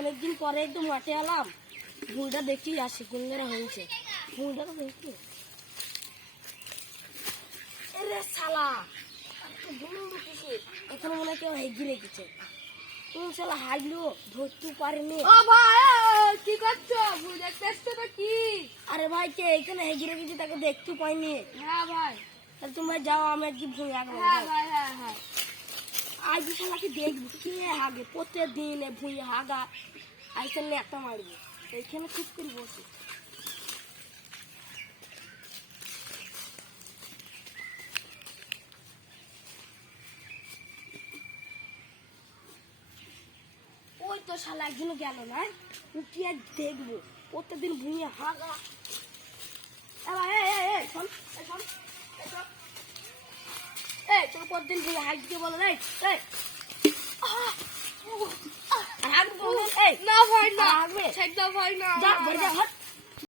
অনেকদিন পরে একটু মাঠে এলাম, ভুলটা দেখি আসি কোন জায়গায় হয়েছে। ভুলটা তো দেখি শালা এখানে মনে হয় কেউ হেগি রেখেছে। কোন শালা হাইলো ধরতে পারেনি। কি করছো? ভুল দেখতে তো কি? আরে ভাই কে এখানে হেগি রেখেছে তাকে দেখতে পাইনি। হ্যাঁ ভাই। তাহলে তোমরা যাও, আমি একদিন ভুল হ্যাঁ ভাই, হ্যাঁ হ্যাঁ। আজ শালাকে দেখবো কে হাগে, প্রত্যেকদিন ভুঁয়ে হাগা আইসেন একটা মারবো। এইখানে চুপ করে বসে ওই তো শালা একদিনও গেল না, উঠিয়ে দেখবো প্রত্যেকদিন ভুঁয়ে হাগা। তোর প্রতিদিন ভুঁয়ে হাগ দিয়ে বলো নাই না ভাই না, ছেড়ে দাও ভাই না। যা, বাড়ি যা, হট।